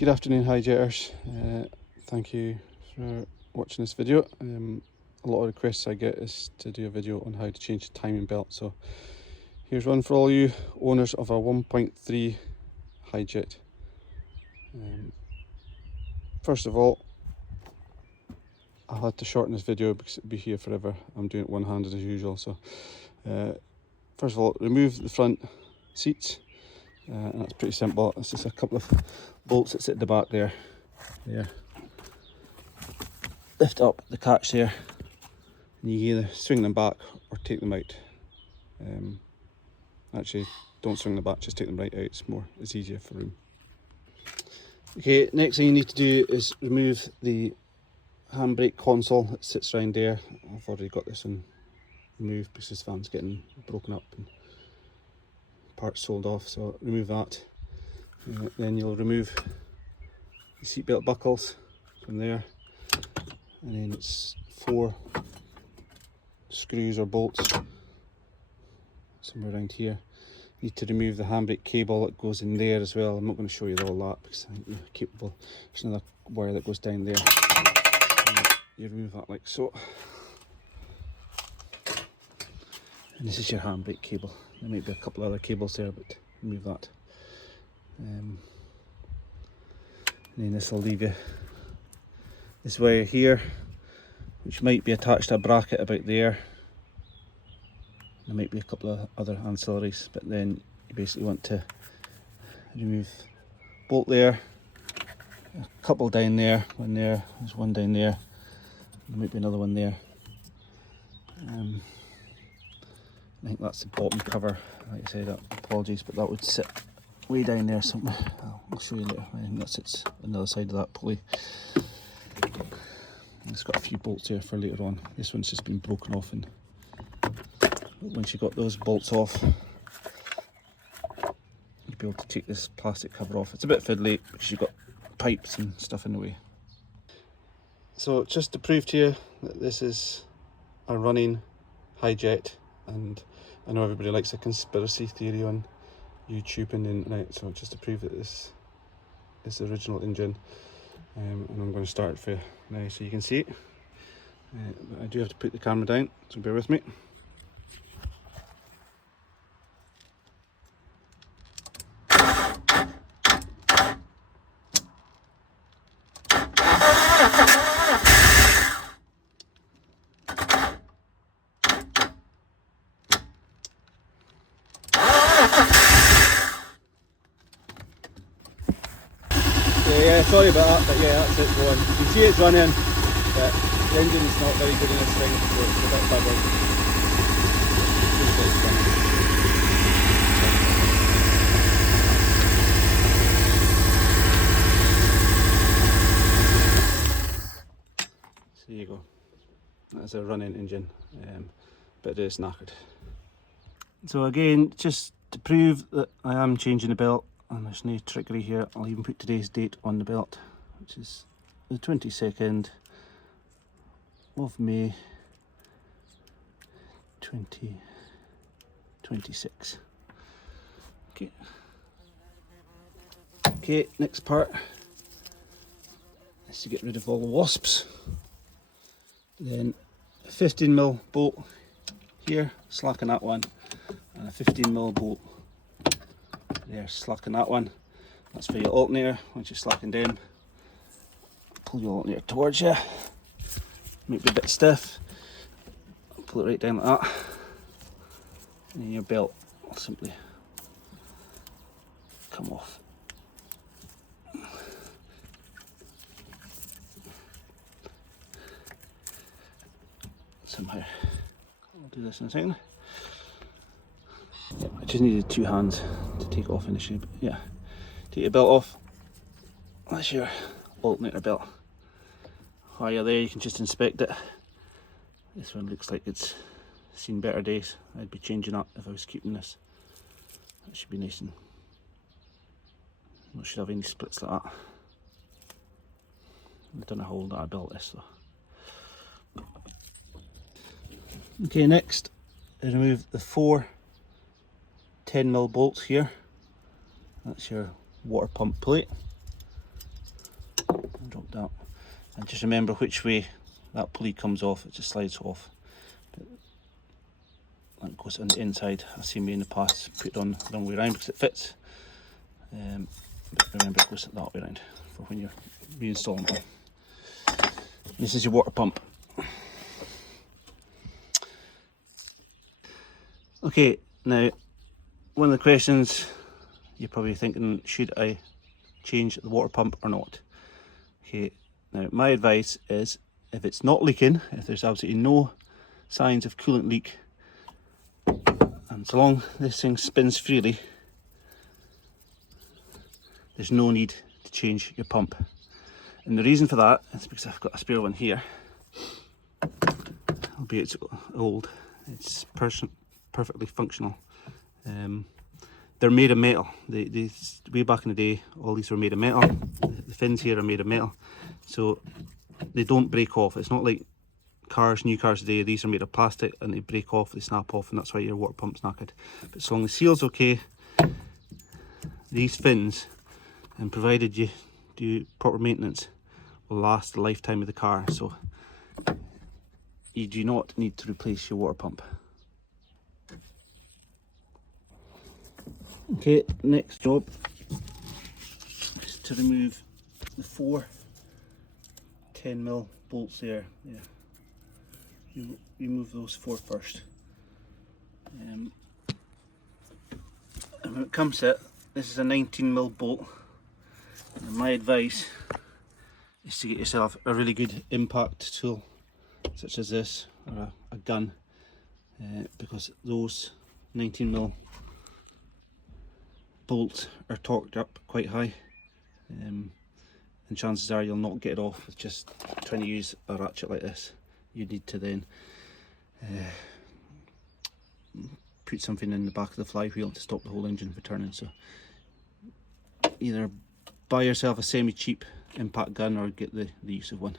Good afternoon, Hijetters. Thank you for watching this video. A lot of requests I get is to do a video on how to change the timing belt. So here's one for all you owners of a 1.3 Hijet. First of all, I'll have to shorten this video because it'll be here forever. I'm doing it one-handed as usual. So first of all, remove the front seats. And that's pretty simple. It's just a couple of bolts that sit at the back there. Lift up the catch there, and you either swing them back or take them out. Actually, don't swing them back, just take them right out. It's easier for room. Okay, next thing you need to do is remove the handbrake console that sits around there. I've already got this one removed because this van's getting broken up and parts sold off, so remove that. Then you'll remove the seatbelt buckles from there, and then it's 4 screws or bolts somewhere around here. You need to remove the handbrake cable that goes in there as well. I'm not going to show you all that because I think you're capable. There's another wire that goes down there. And you remove that like so. And this is your handbrake cable. There might be a couple other cables there, but remove that. And then this will leave you this wire here, which might be attached to a bracket about there. There might be a couple of other ancillaries, but then you basically want to remove bolt there, a couple down there, one there, there's one down there, there might be another one there. I think that's the bottom cover. Like I said, apologies, but that would sit way down there somewhere. I'll show you later. I think that sits on the other side of that pulley. It's got a few bolts there for later on. This one's just been broken off, and once you've got those bolts off, you'll be able to take this plastic cover off. It's a bit fiddly because you've got pipes and stuff in the way. So just to prove to you that this is a running Hijet, and I know everybody likes a conspiracy theory on YouTube and the internet, so just to prove that this is the original engine, and I'm going to start it for you now so you can see it. But I do have to put the camera down, so bear with me. Yeah, sorry about that, but yeah, that's it going. You can see it's running, but the engine's not very good in this thing, so it's a bit buggered. So there you go. That's a running engine, but it is knackered. So again, just to prove that I am changing the belt, and there's no trickery here, I'll even put today's date on the belt, which is the 22nd of May 2026. Okay, next part is to get rid of all the wasps. Then a 15mm bolt here, slacken that one, and a 15mm bolt there, slacken that one. That's for your alternator. Once you slacken down, pull your alternator towards you. Might be a bit stiff. Pull it right down like that, and then your belt will simply come off. Somehow. I'll do this in a second. I just needed 2 hands to take it off initially, but yeah. Take your belt off. That's your alternator belt. While you're there, you can just inspect it. This one looks like it's seen better days. I'd be changing that if I was keeping this. That should be nice and not should have any splits like that. I don't know how old that belt is though. Okay, next I remove the 4 10mm bolts here. That's your water pump plate. drop that. And just remember which way that pulley comes off, it just slides off. That goes on the inside. I've seen me in the past put it on the wrong way around because it fits. But remember, it goes that way around for when you're reinstalling it. This is your water pump. Okay, now one of the questions you're probably thinking, should I change the water pump or not? Okay, now my advice is, if it's not leaking, if there's absolutely no signs of coolant leak, and so long this thing spins freely, there's no need to change your pump. And the reason for that is because I've got a spare one here. Albeit it's old, it's perfectly functional. They're made of metal. Way back in the day, all these were made of metal. The fins here are made of metal, so they don't break off. It's not like cars, new cars today. These are made of plastic and they break off, they snap off, and that's why your water pump's knackered. But so long as the seal's okay, these fins, and provided you do proper maintenance, will last the lifetime of the car. So you do not need to replace your water pump. Okay, next job is to remove the 4 10mm bolts there. Yeah, you remove those 4 first. And when it comes to it, this is a 19mm bolt. And my advice is to get yourself a really good impact tool, such as this, or a gun, because those 19mm bolts are torqued up quite high, and chances are you'll not get it off with just trying to use a ratchet like this. You need to then put something in the back of the flywheel to stop the whole engine from turning. So either buy yourself a semi-cheap impact gun or get the use of one.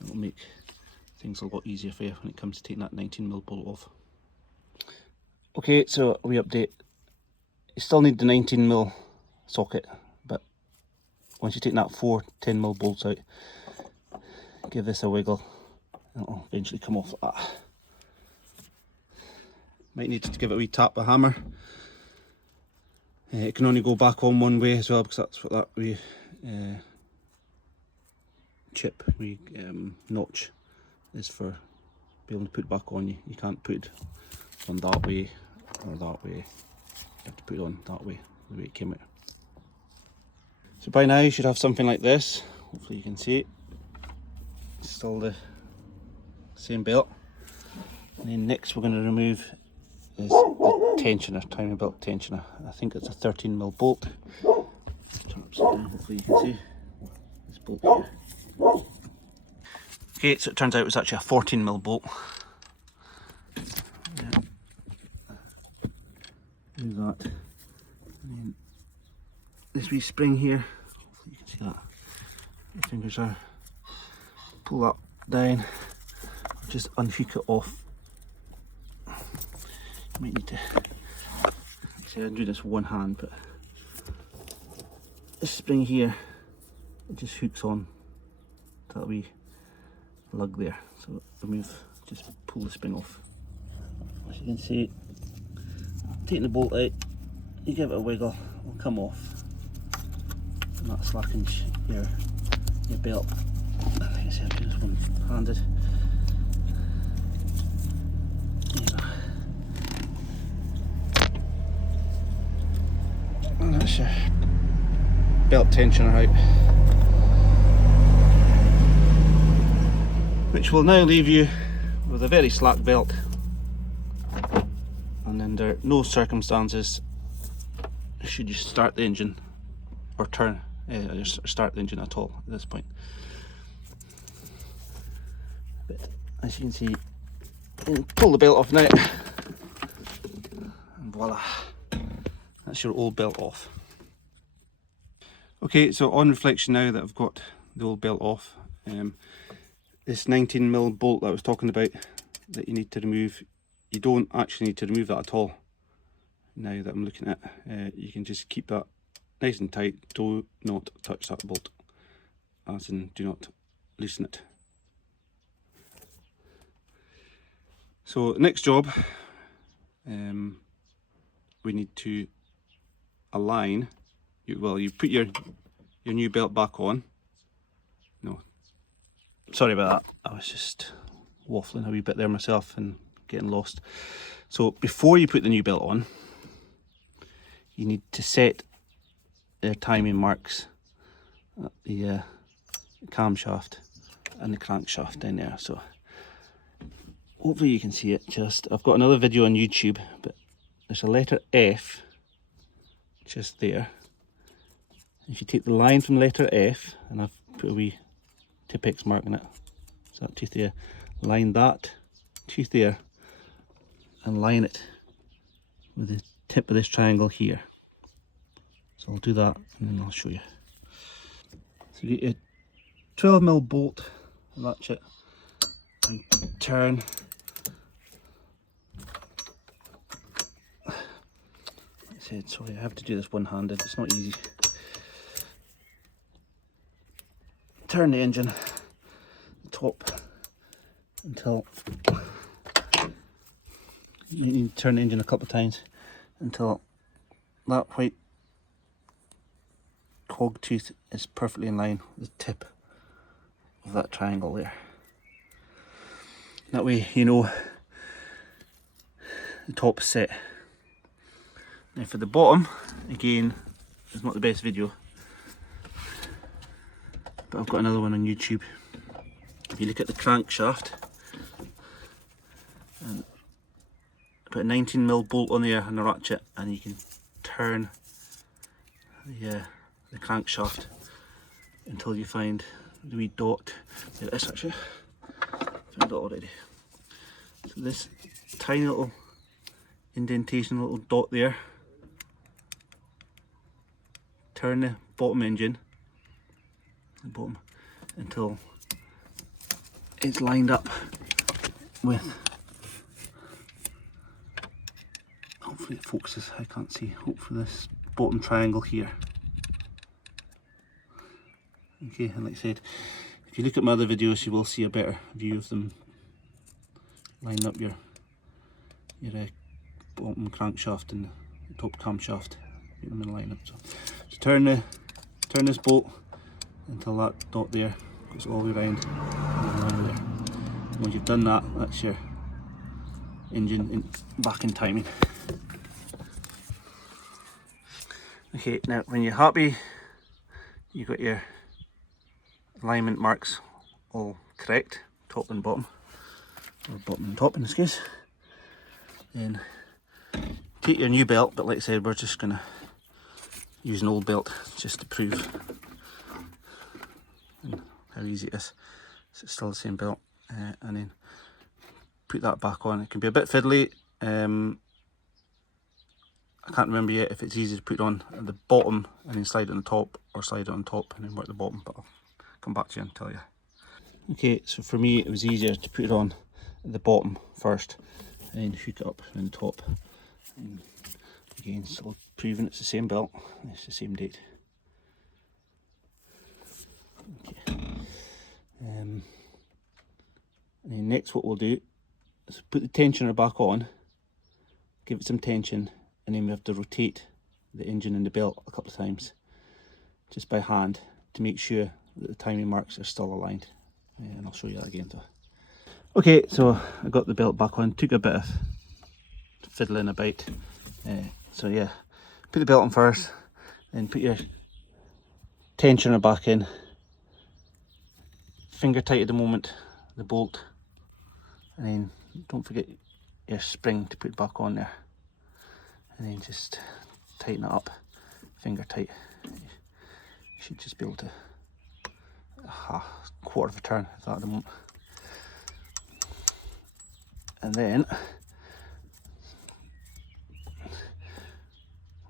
It will make things a lot easier for you when it comes to taking that 19mm bolt off. Okay, so we update. You still need the 19mm socket, but once you take that 4 10mm bolts out, give this a wiggle and it'll eventually come off like that. Might need to give it a wee tap with a hammer. It can only go back on one way as well, because that's what that wee chip, wee notch is for, being able to put back on. You can't put it on that way or that way. You have to put it on that way, the way it came out. So by now you should have something like this. Hopefully you can see it. It's still the same belt. And then next we're going to remove is the tensioner, timing belt tensioner. I think it's a 13mm bolt. Turn upside down, hopefully you can see this bolt here. Okay, so it turns out it was actually a 14mm bolt. Do that. And then this wee spring here, hopefully you can see that. Your fingers are, pull that down, just unhook it off. You might need to, actually I'm doing this with one hand, but this spring here, it just hooks on to that wee lug there. So remove, just pull the spring off. As you can see, taking the bolt out, you give it a wiggle, it'll come off, and that slackens your belt. I think I said I'm doing this one-handed. And that's your belt tensioner out, which will now leave you with a very slack belt. And under no circumstances should you start the engine or start the engine at all at this point. But as you can see, you can pull the belt off now, and voila, that's your old belt off. Okay, so on reflection now that I've got the old belt off, this 19mm bolt that I was talking about that you need to remove, you don't actually need to remove that at all. Now that I'm looking at it, you can just keep that nice and tight. Do not touch that bolt as in do not loosen it. So next job, we need to align. You put your new belt back on. No, sorry about that. I was just waffling a wee bit there myself and getting lost. So before you put the new belt on, you need to set their timing marks at the camshaft and the crankshaft in there. So hopefully you can see it. I've got another video on YouTube, but there's a letter F just there. If you take the line from letter F, and I've put a wee Tipp-Ex mark on it, so that tooth there, line that tooth there and line it with the tip of this triangle here. So I'll do that and then I'll show you. So you get a 12mm bolt, ratchet, and turn. Like I said, sorry, I have to do this one-handed, it's not easy. Turn the engine, the top, until you need to turn the engine a couple of times until that white cog tooth is perfectly in line with the tip of that triangle there. That way you know the top's set. Now for the bottom, again, it's not the best video, but I've got another one on YouTube. If you look at the crankshaft, and put a 19mm bolt on there and a ratchet, and you can turn the crankshaft until you find the wee dot. There it is actually, found it already. So this tiny little indentation, little dot there, turn the bottom engine, the bottom, until it's lined up with, hopefully it focuses, I can't see, hopefully this bottom triangle here. Okay, and like I said, if you look at my other videos you will see a better view of them lining up your bottom crankshaft and the top camshaft, get them in line up. So just turn this bolt until that dot there goes all the way around and there. And once you've done that, that's your engine back in timing. Okay, now when you're happy, you've got your alignment marks all correct, top and bottom, or bottom and top in this case, then take your new belt, but like I said, we're just going to use an old belt just to prove how easy it is. So it's still the same belt, and then put that back on. It can be a bit fiddly. I can't remember yet if it's easy to put on at the bottom and then slide it on the top, or slide it on top and then work the bottom, but I'll come back to you and tell you. Okay, so for me it was easier to put it on at the bottom first and then hook it up on the top. And again, still proving it's the same belt, it's the same date. Okay. And then next what we'll do is put the tensioner back on, give it some tension, and then we have to rotate the engine and the belt a couple of times just by hand to make sure that the timing marks are still aligned, and I'll show you that again. Okay, so I got the belt back on, took a bit of fiddling about, so yeah, put the belt on first, then put your tensioner back in, finger tight at the moment, the bolt, and then don't forget your spring to put back on there, and then just tighten it up, finger tight. You should just be able to, quarter of a turn of that at the moment. And then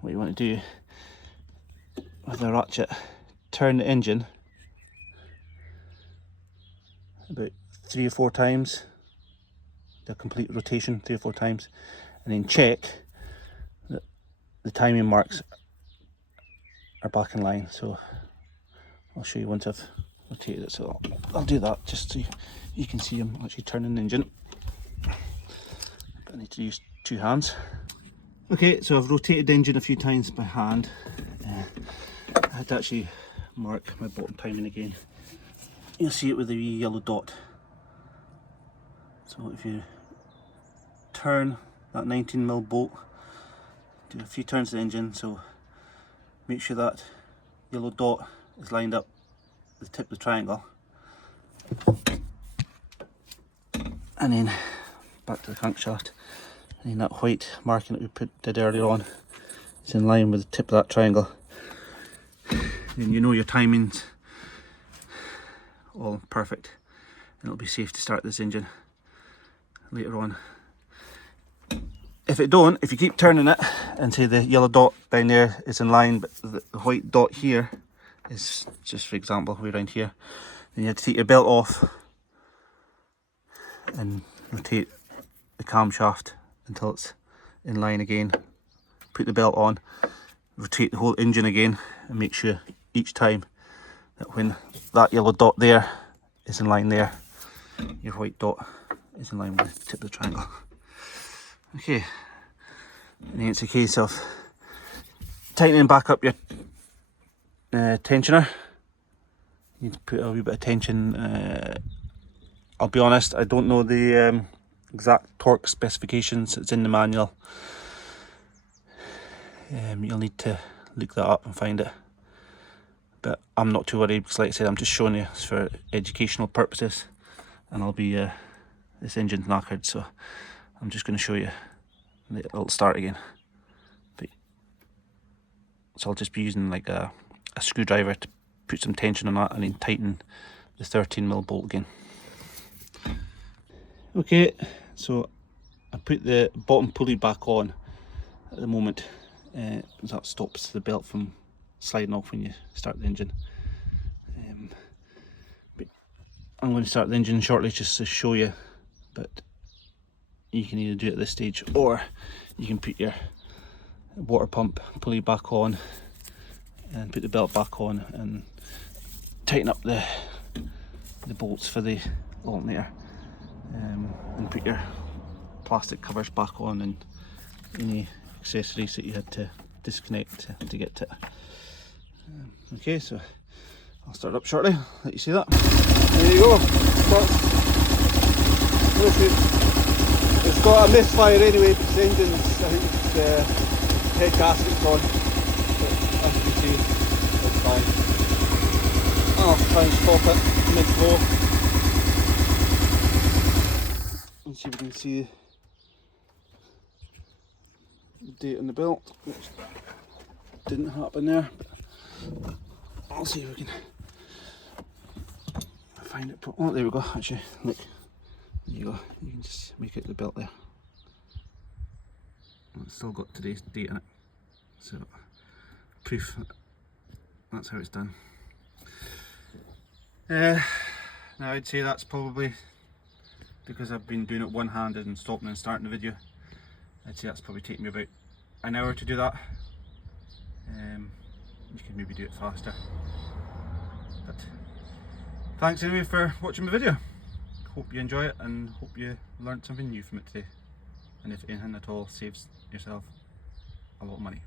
what you want to do with the ratchet, turn the engine about 3 or 4 times, the complete rotation 3 or 4 times, and then check that the timing marks are back in line. So I'll show you once I've rotated it, so I'll do that just so you can see I'm actually turning the engine. But I need to use 2 hands. Okay, so I've rotated the engine a few times by hand. I had to actually mark my bottom timing again. You'll see it with the wee yellow dot. So if you turn that 19mm bolt, do a few turns of the engine, so make sure that yellow dot is lined up with the tip of the triangle. And then back to the crankshaft. And then that white marking that we did earlier on is in line with the tip of that triangle. Then you know your timing's all perfect, and it'll be safe to start this engine later on. If you keep turning it and say the yellow dot down there is in line, but the white dot here is, just for example, way around here, then you have to take your belt off and rotate the camshaft until it's in line again. Put the belt on, rotate the whole engine again, and make sure each time that when that yellow dot there is in line there, your white dot is in line with the tip of the triangle. Okay, and then it's a case of tightening back up your tensioner. You need to put a wee bit of tension. I'll be honest, I don't know the exact torque specifications. It's in the manual. You'll need to look that up and find it. But I'm not too worried because, like I said, I'm just showing you it's for educational purposes, and I'll be this engine's knackered, so I'm just going to show you that it'll start again. So I'll just be using like a screwdriver to put some tension on that and then tighten the 13mm bolt again. Okay, so I put the bottom pulley back on at the moment. That stops the belt from sliding off when you start the engine. But I'm going to start the engine shortly just to show you, but you can either do it at this stage or you can put your water pump pulley back on and put the belt back on and tighten up the bolts for the alternator, and put your plastic covers back on and any accessories that you had to disconnect to get to it. Okay, so I'll start up shortly, let you see that. There you go. It's got a misfire anyway because the engine's, I think the head gasket's gone, but as you can see it's fine. I'll try and stop it mid-flow and see if we can see the date on the belt, which didn't happen there, but I'll see if we can find it. Oh, there we go, actually, look, there you go, you can just make out the belt there. It's still got today's date in it, so proof that's how it's done. Now I'd say that's probably, because I've been doing it one-handed and stopping and starting the video, I'd say that's probably taken me about an hour to do that. You can maybe do it faster, but thanks anyway for watching my video. Hope you enjoy it and hope you learned something new from it today, and if anything at all saves yourself a lot of money.